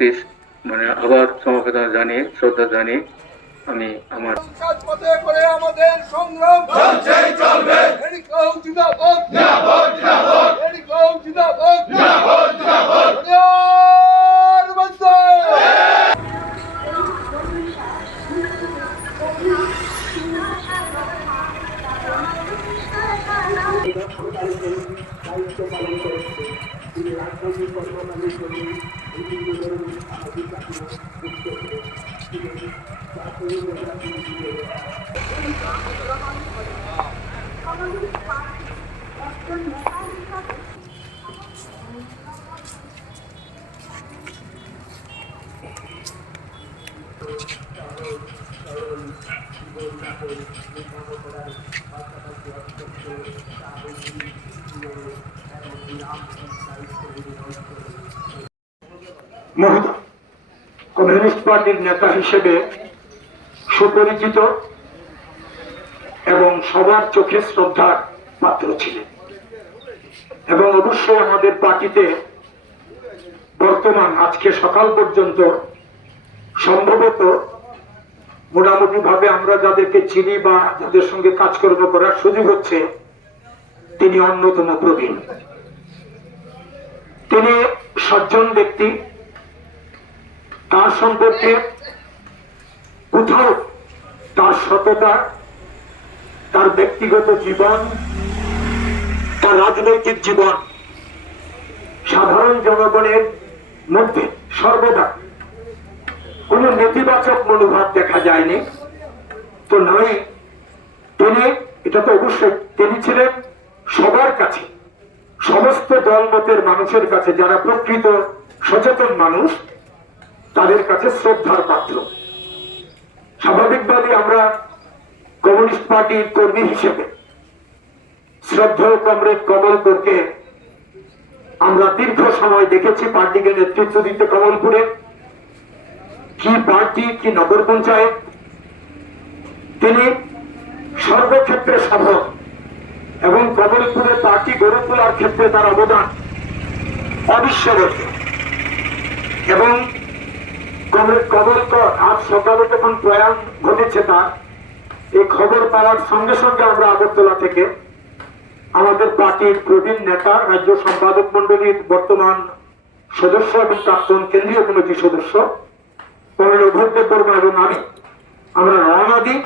প্রতি মানে আবার সমবেদনা জানিয়ে শ্রদ্ধা জানিয়ে আমি আমার পথে করে আমাদের সংগ্রাম চলছেই চলবে। এদিকেও জিন্দাবাদ, জিন্দাবাদ, জিন্দাবাদ, এদিকেও জিন্দাবাদ, জিন্দাবাদ, জিন্দাবাদ। মহোদয় কমিউনিস্ট পার্টির নেতা হিসেবে সুপরিচিত এবং সবার চোখে শ্রদ্ধার পাত্র ছিলেন এবং অবশ্যই আমাদের পার্টিতে বর্তমান আজকে সকাল পর্যন্ত সম্ভবত মোটামুটি ভাবে আমরা যাদেরকে চিনি বা যাদের সঙ্গে কাজকর্ম করার সুযোগ হচ্ছে তিনি অন্যতম প্রবীণ। তিনি সজ্জন ব্যক্তি, তার সম্পর্কে কোথাও তার সততা, তার ব্যক্তিগত জীবন, তার রাজনৈতিক জীবন সাধারণ জনগণের মধ্যে সর্বদা কোন নেতিবাচক মনোভাব দেখা যায়নি। তো নয় তিনি, এটা তো অবশ্যই তিনি ছিলেন সবার কাছে, সমস্ত দলমতের মানুষের কাছে, যারা প্রকৃত সচেতন মানুষ তাদের কাছে শ্রদ্ধার পাত্র। স্বাভাবিকভাবে আমরা কমিউনিস্ট পার্টির কর্মী হিসেবে শ্রদ্ধেয় কমরেড কমলপুরকে আমরা দীর্ঘ সময় দেখেছি পার্টিকে নেতৃত্ব দিতে। কমলপুরে কি পার্টি, কি নগর পঞ্চায়েত, তিনি সর্বক্ষেত্রে সফল এবং কমলপুরে পার্টি গড়ে তোলার ক্ষেত্রে তার অবদান অবিস্মরণীয়। এবং কমরেড কমলকর আজ সকালে যখন প্রয়াণ ঘটেছে তার এই খবর পাওয়ার সঙ্গে সঙ্গে আমরা আগরতলা থেকে আমাদের পার্টির প্রবীণ নেতা, রাজ্য সম্পাদক মন্ডলীর বর্তমান সদস্য এবং প্রাক্তন কেন্দ্রীয় কমিটির সদস্য কমরেড অভয়দেব বর্মা এবং আমরা রওনা দিই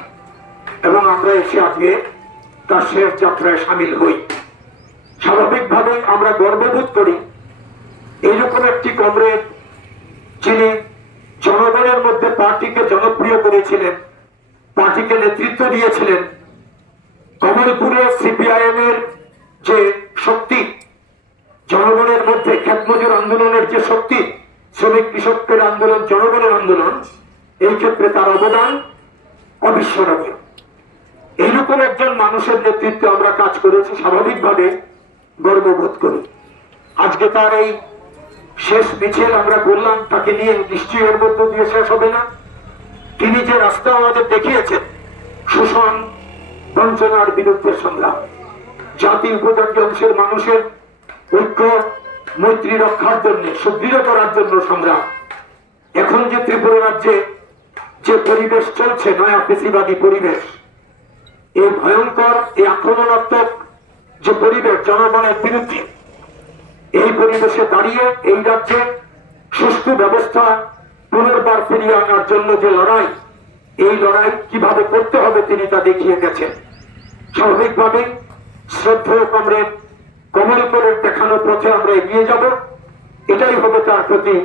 এবং আমরা এসে আজকে তার শেষ যাত্রায় সামিল হই। স্বাভাবিকভাবে আমরা গর্ববোধ করি এইরকম একটি কমরেড যিনি জনগণের মধ্যে পার্টিকে জনপ্রিয় করেছিলেন, পার্টিকে নেতৃত্ব দিয়েছিলেন। কমলপুরে সিপিআইএম এর যে শক্তি, জনগণের মধ্যে ক্ষেতমজুর আন্দোলনের যে শক্তি, শ্রমিক কৃষকের আন্দোলন, জনগণের আন্দোলন, এই ক্ষেত্রে তার অবদান অবিস্মরণীয়। এইরকম একজন মানুষের নেতৃত্বে আমরা কাজ করেছি, স্বাভাবিকভাবে গর্ববোধ করি। আজকে তার এই শেষ মিছিল আমরা করলাম, তাকে নিয়ে নিশ্চয়ই এর মধ্য দিয়ে শেষ হবে না। তিনি যে রাস্তা আমাদের দেখিয়েছেন, শোষণ বঞ্চনার বিরুদ্ধে সংগ্রাম, জাতি উপজাতি অংশের মানুষের ঐক্য মৈত্রী রক্ষার জন্য, সুদৃঢ় করার জন্য সংগ্রাম। এখন যে ত্রিপুরা রাজ্যে যে পরিবেশ চলছে, নয়া ফেসিবাদী পরিবেশ, এই ভয়ঙ্কর, এই আক্রমণাত্মক যে পরিবেশ জনগণের বিরুদ্ধে, এই পরিবেশে দাঁড়িয়ে এই রাজ্যে সুষ্ঠু ব্যবস্থা পুনর্বার ফিরিয়ে আনার জন্য যে লড়াই, এই লড়াই কিভাবে করতে হবে তিনি তা দেখিয়ে গেছেন। স্বাভাবিকভাবে শ্রদ্ধেয় কমরেড কমলপুরের দেখানো পথে আমরা এগিয়ে যাব, এটাই হবে তার প্রতি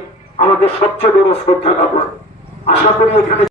আমাদের সবচেয়ে বড় শ্রদ্ধা জ্ঞাপন। আশা করি এখানে